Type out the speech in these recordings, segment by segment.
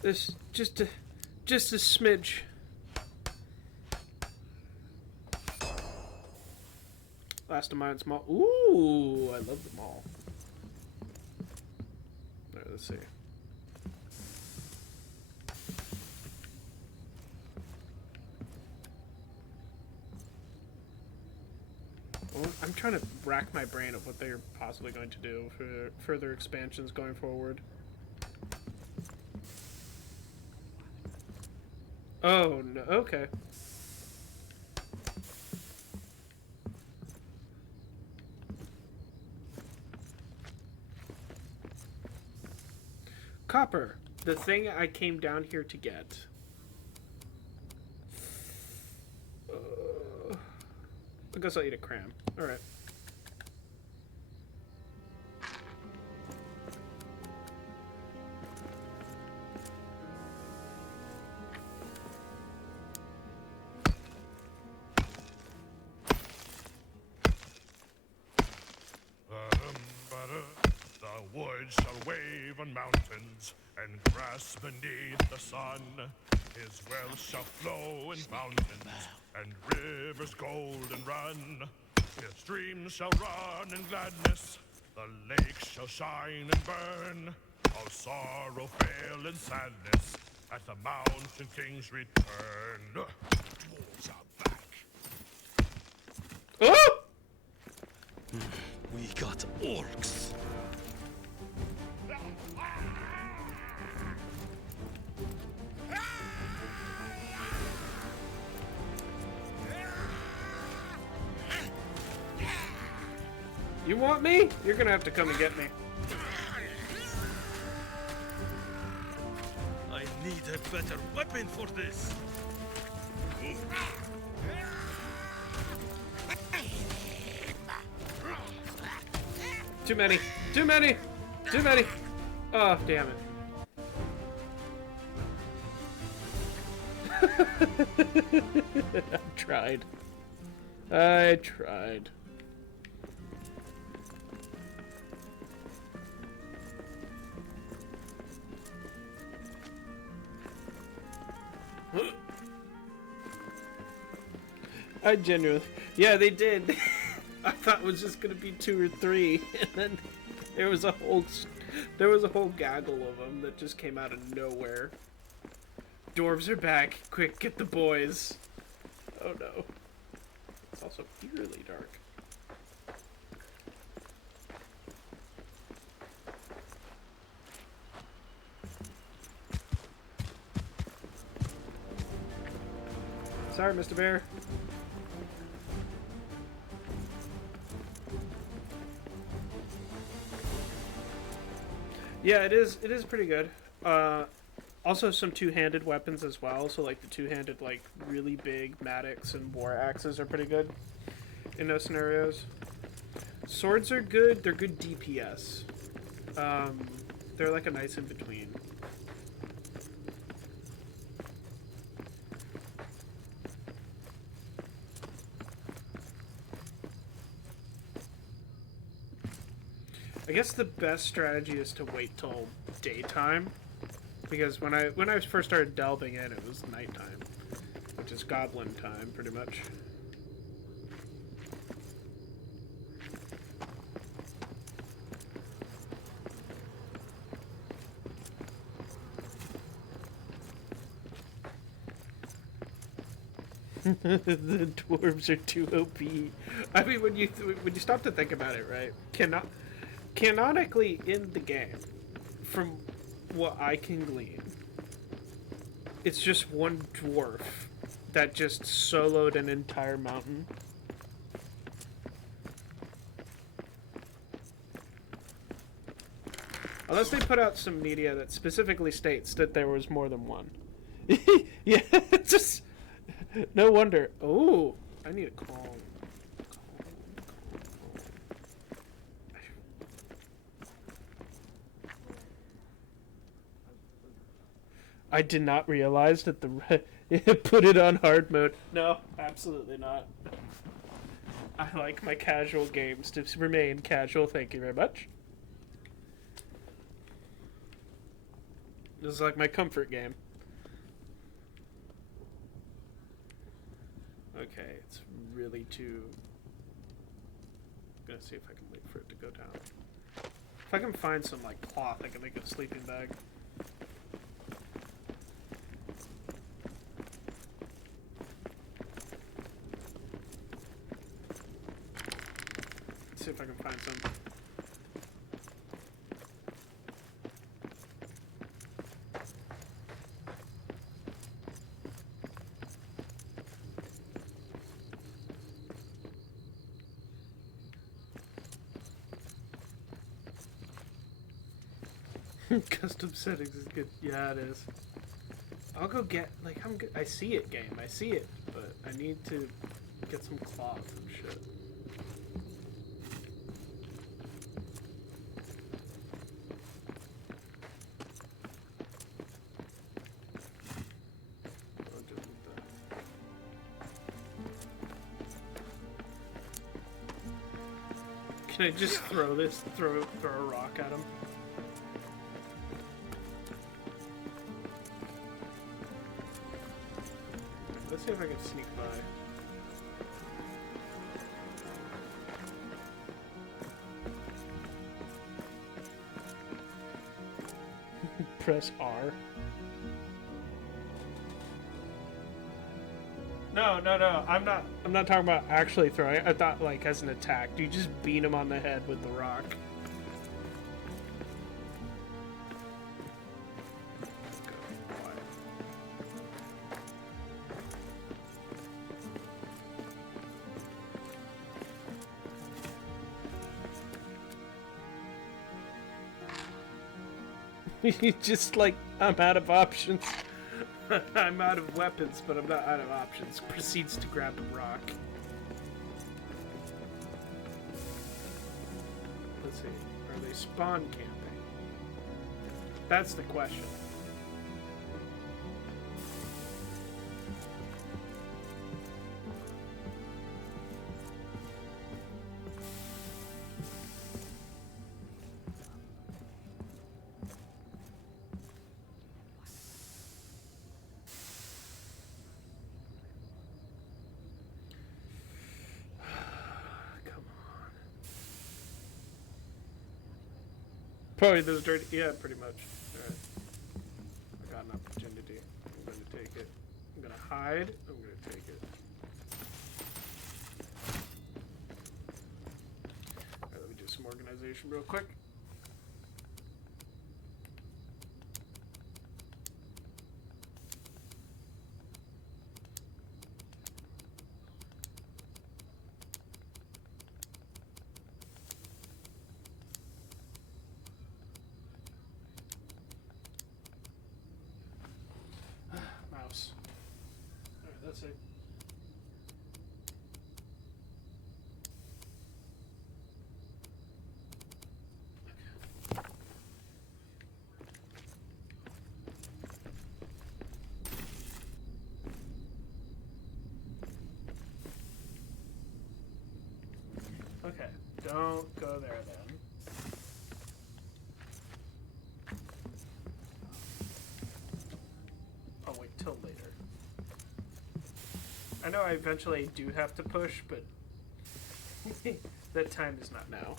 This just a smidge. Last of mine, small. Ooh, I love them all. All right, let's see. Well, I'm trying to rack my brain of what they're possibly going to do for further expansions going forward. Oh, no. Okay. Copper. The thing I came down here to get. I guess I'll eat a cram. Alright. The woods shall wave on mountains, and grass beneath the sun. His wealth shall flow in fountains, and rivers golden run. His streams shall run in gladness, the lakes shall shine and burn. All sorrow fail in sadness, at the mountain king's return. Dwarves are back. Oh! We got orcs. You want me? You're gonna have to come and get me. I need a better weapon for this. Too many. Too many. Too many. Oh, damn it. I tried. I tried. I genuinely, yeah, they did. I thought it was just gonna be 2 or 3, and then there was a whole gaggle of them that just came out of nowhere. Dwarves are back! Quick, get the boys! Oh no! It's also eerily dark. Sorry, Mr. Bear. Yeah, it is pretty good. Also some two-handed weapons as well, so like the two-handed like really big Maddox and war axes are pretty good in those scenarios. Swords are good, they're good DPS. They're like a nice in-between. I guess the best strategy is to wait till daytime, because when I first started delving in, it was nighttime, which is goblin time, pretty much. The dwarves are too OP. I mean, when you stop to think about it, right? Canonically in the game, from what I can glean, it's just one dwarf that just soloed an entire mountain. Unless they put out some media that specifically states that there was more than one. Yeah, it's just... No wonder. Oh, I need a call. I did not realize that it put it on hard mode. No, absolutely not. I like my casual games to remain casual. Thank you very much. This is like my comfort game. Okay, it's really too... I'm gonna see if I can wait for it to go down. If I can find some, like, cloth, I can make a sleeping bag. Let's see if I can find some. Custom settings is good. Yeah, it is. I'll go get, like, I'm good. I see it, game. I see it, but I need to get some cloth and shit. I'll just do that. Can I just throw this? Throw a rock at him? Let's see if I can sneak by. Press R. No. I'm not talking about actually throwing. I thought like as an attack. Do you just beat him on the head with the rock? Just like, I'm out of options. I'm out of weapons, but I'm not out of options. Proceeds to grab a rock. Let's see. Are they spawn camping? That's the question. Probably those dirty... Yeah, pretty much. Alright. I got an opportunity. I'm going to take it. I'm going to hide. I'm going to take it. Alright, let me do some organization real quick. Mouse. Alright, that's it. Okay, don't go there then. I'll wait till later. I know I eventually do have to push, but that time is not now.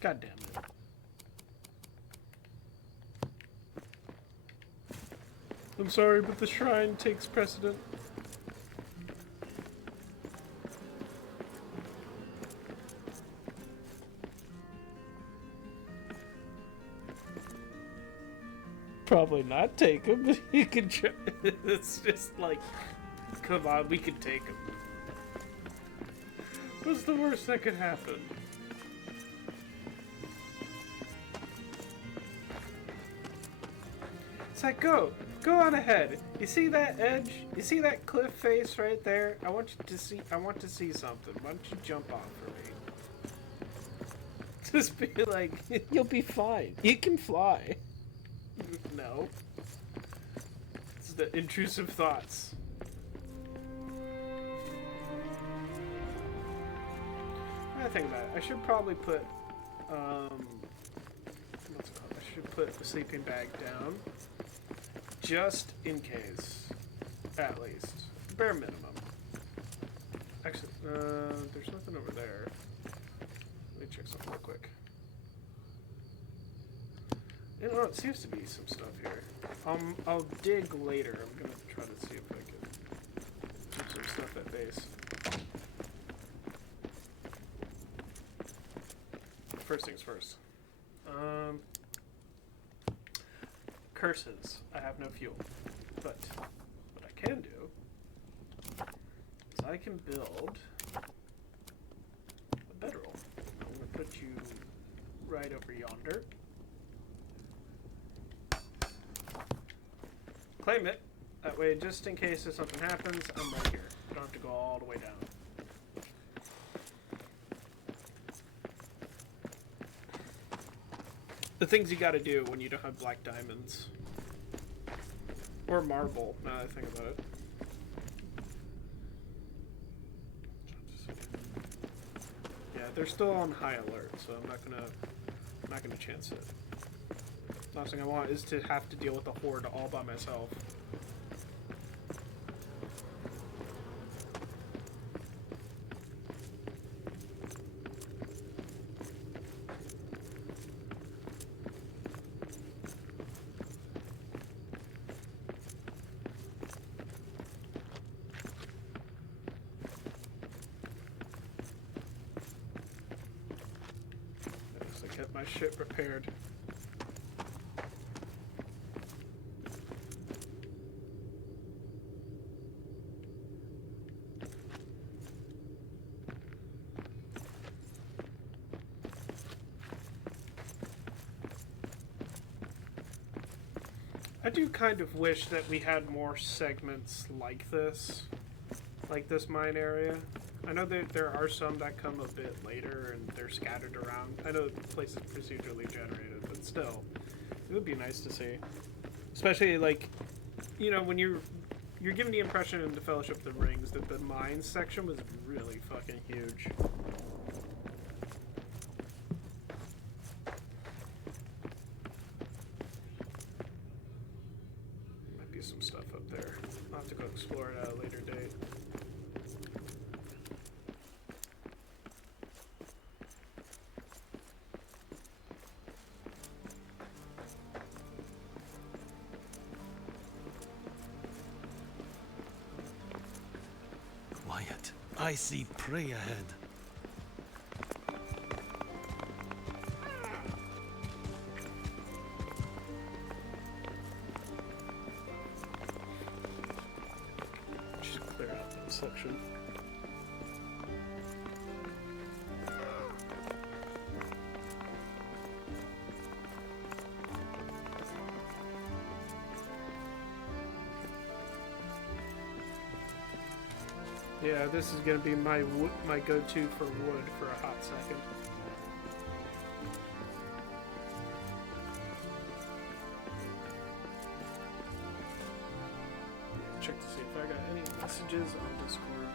God damn it. I'm sorry, but the shrine takes precedent. Probably not take him, but you can try. It's just like, come on, we can take him. What's the worst that could happen? It's like, go. Go on ahead. You see that edge? You see that cliff face right there? I want you to see. I want to see something. Why don't you jump off for me? Just be like, you'll be fine. You can fly. No. It's the intrusive thoughts. I think about it. I should probably put, what's it called? I should put the sleeping bag down. Just in case. At least. Bare minimum. Actually, there's nothing over there. Let me check something real quick. You know, it seems to be some stuff here. I'll dig later. I'm gonna try to see if I can keep some stuff at base. First things first. Curses. I have no fuel. But what I can do is I can build a bedroll. I'm going to put you right over yonder. Claim it. That way, just in case if something happens, I'm right here. I don't have to go all the way down. The things you gotta do when you don't have black diamonds. Or marble, now that I think about it. Yeah, they're still on high alert, so I'm not gonna chance it. Last thing I want is to have to deal with the horde all by myself. Get my shit repaired. I do kind of wish that we had more segments like this mine area. I know that there are some that come a bit later and they're scattered around. I know the place is procedurally generated, but still, it would be nice to see. Especially like, you know, when you're given the impression in the Fellowship of the Rings that the mines section was really fucking huge. Might be some stuff up there. I'll have to go explore it at a later date. Quiet. I see prey ahead. Just clear out that section. Yeah, this is gonna be my go-to for wood for a hot second. Check to see if I got any messages on Discord.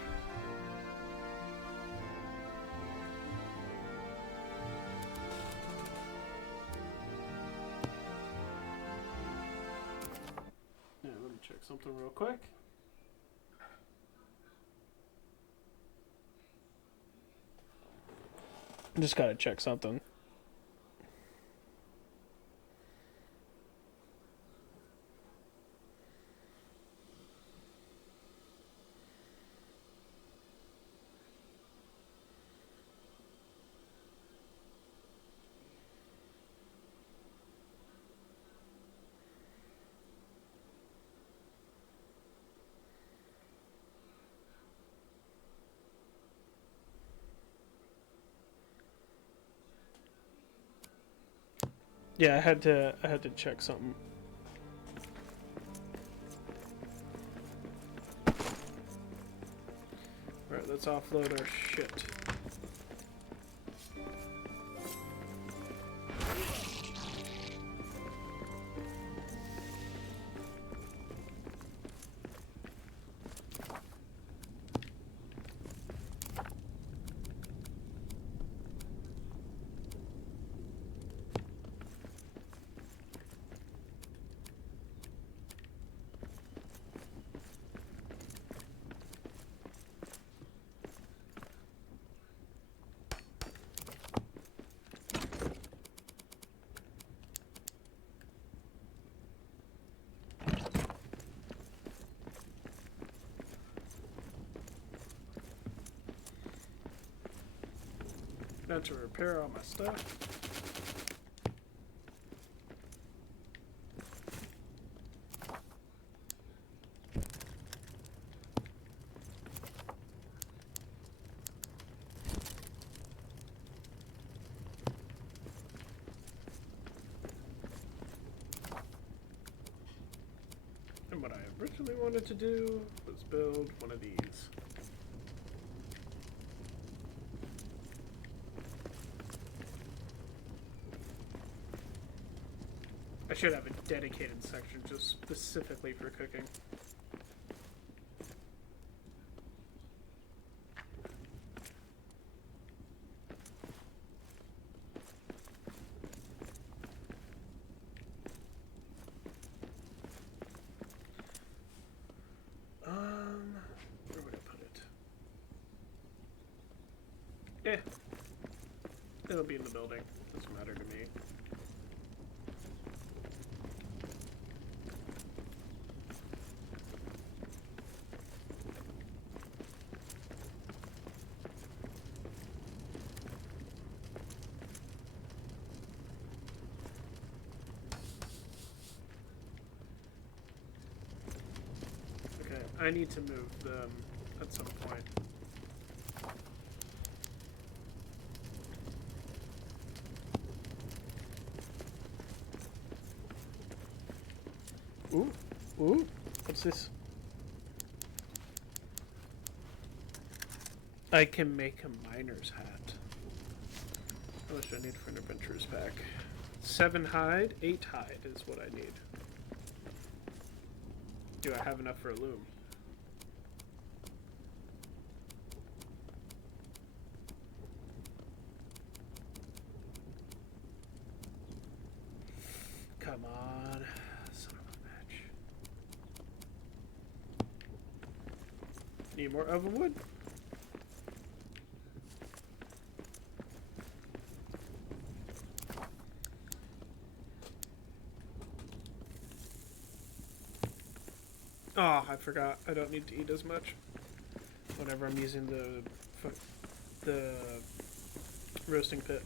Yeah, let me check something real quick. Just gotta check something. Yeah, I had to check something. Alright, let's offload our shit. Now to repair all my stuff. And what I originally wanted to do was build one of these. I should have a dedicated section just specifically for cooking. Where would I put it? Yeah. It'll be in the building. Doesn't matter to me. I need to move them at some point. Ooh, ooh, what's this? I can make a miner's hat. How much do I need for an adventurer's pack? 7 hide, 8 hide is what I need. Do I have enough for a loom? Come on, son of a bitch. Need more oven wood? Oh, I forgot. I don't need to eat as much whenever I'm using the roasting pit.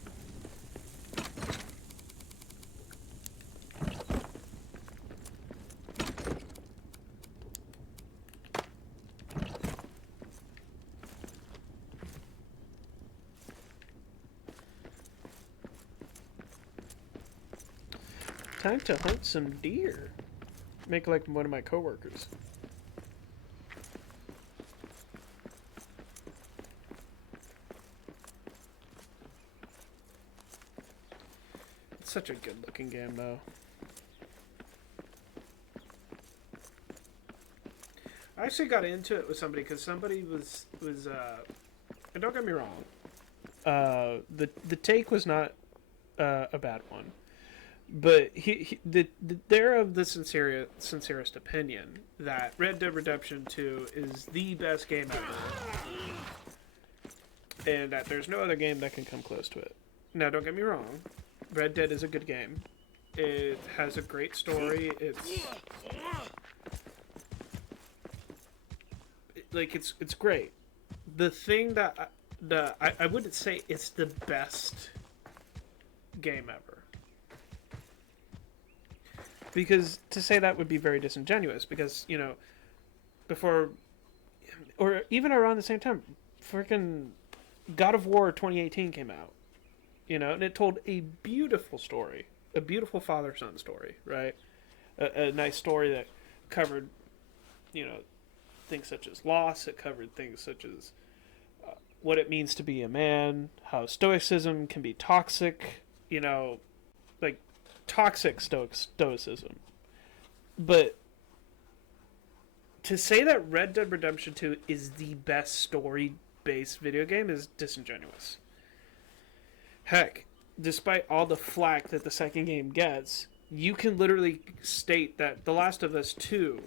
Time to hunt some deer. Make like one of my coworkers. It's such a good looking game though. I actually got into it with somebody because somebody was and don't get me wrong, the take was not a bad one. But they're of the sincerest opinion that Red Dead Redemption 2 is the best game ever. And that there's no other game that can come close to it. Now, don't get me wrong. Red Dead is a good game. It has a great story. It's great. The thing that I wouldn't say it's the best game ever. Because to say that would be very disingenuous, because, you know, before, or even around the same time, freaking God of War 2018 came out, you know, and it told a beautiful story, a beautiful father-son story, right? A nice story that covered, you know, things such as loss, it covered things such as what it means to be a man, how stoicism can be toxic, you know, like toxic stoicism. But to say that Red Dead Redemption 2 is the best story-based video game is disingenuous. Heck, despite all the flack that the second game gets, you can literally state that The Last of Us 2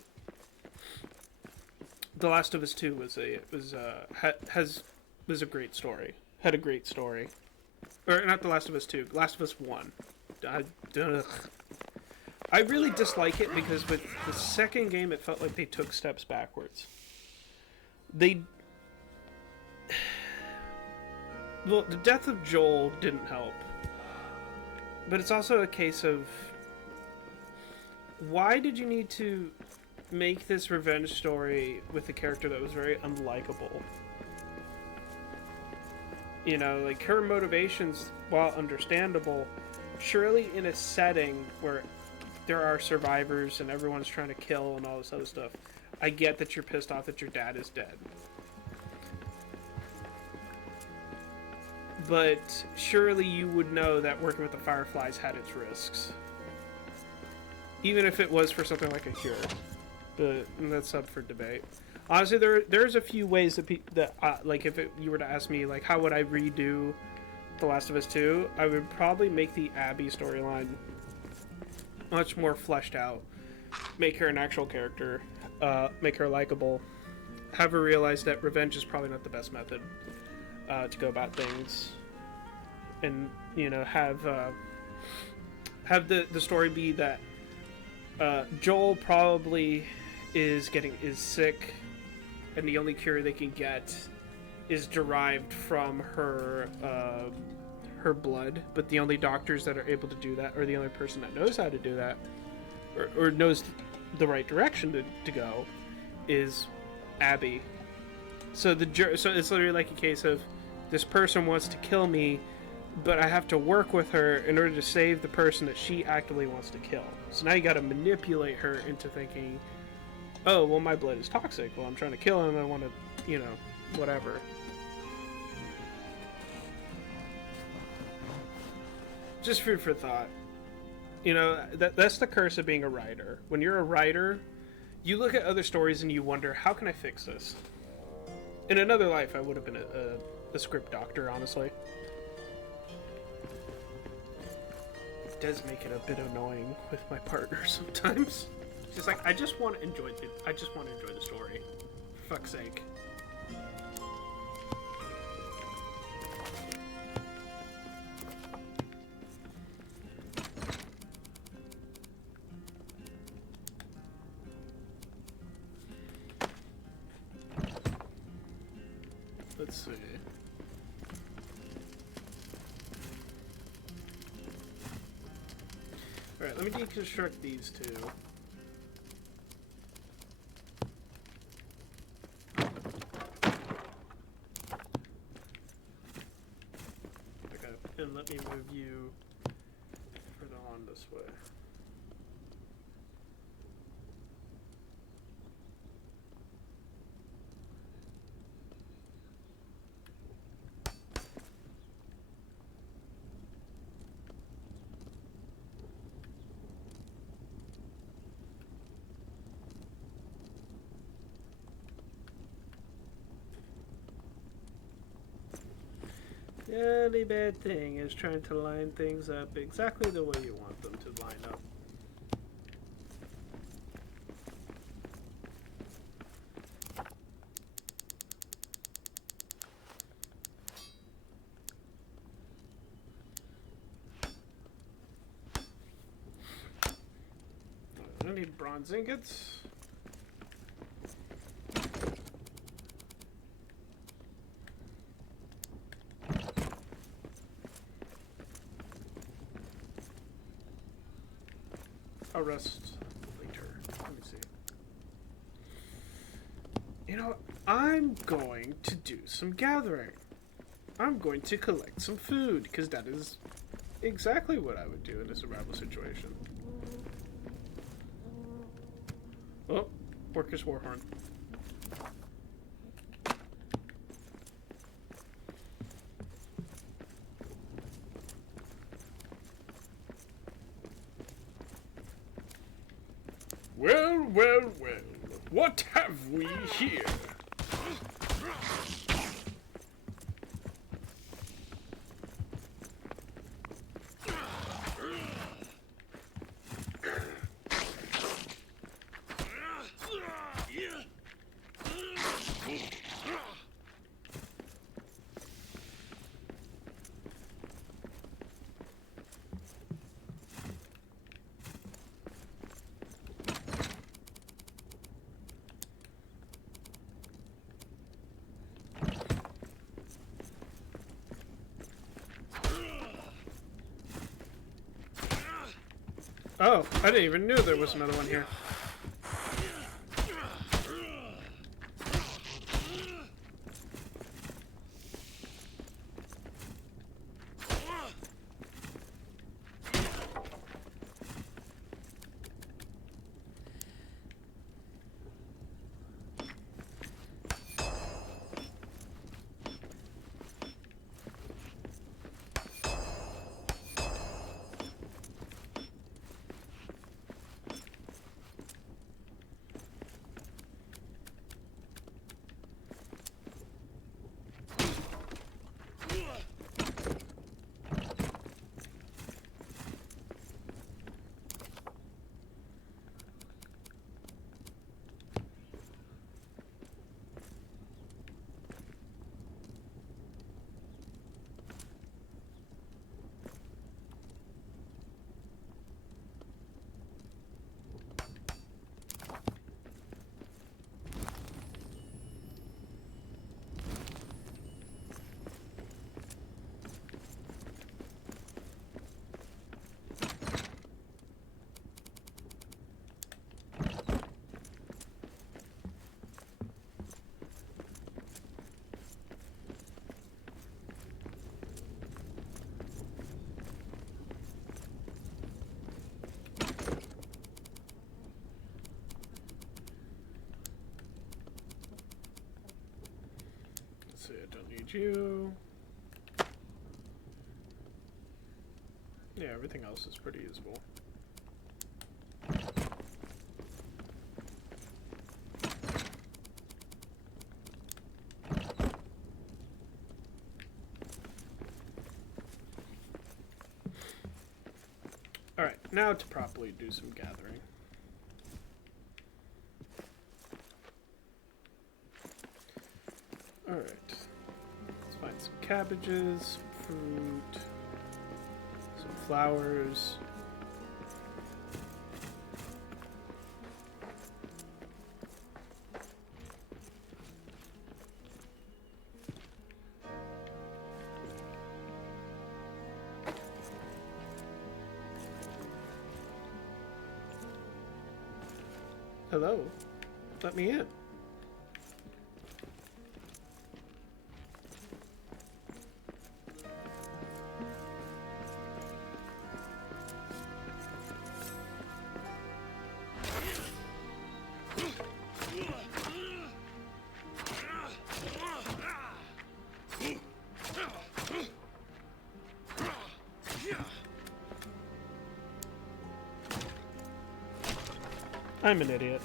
was a great story. Had a great story. Or not The Last of Us 2, Last of Us 1. I really dislike it because with the second game, it felt like they took steps backwards. Well, the death of Joel didn't help. But it's also a case of, why did you need to make this revenge story with a character that was very unlikable? You know, like, her motivations, while understandable, surely in a setting where there are survivors and everyone's trying to kill and all this other stuff, I get that you're pissed off that your dad is dead. But surely you would know that working with the Fireflies had its risks. Even if it was for something like a cure. But that's up for debate. Honestly, there's a few ways that like, if you were to ask me, like, how would I redo The Last of Us 2, I would probably make the Abby storyline much more fleshed out. Make her an actual character. Make her likable. Have her realize that revenge is probably not the best method to go about things. And, you know, have the story be that Joel probably is sick, and the only cure they can get is derived from her blood, but the only doctors that are able to do that, or the only person that knows how to do that, or knows the right direction to go, is Abby. So it's literally like a case of, this person wants to kill me, but I have to work with her in order to save the person that she actively wants to kill. So now you got to manipulate her into thinking, oh, well, my blood is toxic. Well, I'm trying to kill him. I want to, you know, whatever. Just food for thought. You know, that's the curse of being a writer. When you're a writer, you look at other stories and you wonder, how can I fix this? In another life, I would have been a script doctor, honestly. It does make it a bit annoying with my partner sometimes. She's like, I just want to enjoy the story. For fuck's sake. Let's see. Alright, let me deconstruct these two. Okay, and let me move you further on this way. The only bad thing is trying to line things up exactly the way you want them to line up. I need bronze ingots. I'll rest later. Let me see. You know, I'm going to do some gathering. I'm going to collect some food, because that is exactly what I would do in a survival situation. Oh, Orcish Warhorn. well, well. What have we here? Oh, I didn't even know there was another one here. I don't need you. Yeah, everything else is pretty usable. Alright, now to properly do some gathering. Alright. Let's find some cabbages, fruit, some flowers. Hello. Let me in. I'm an idiot.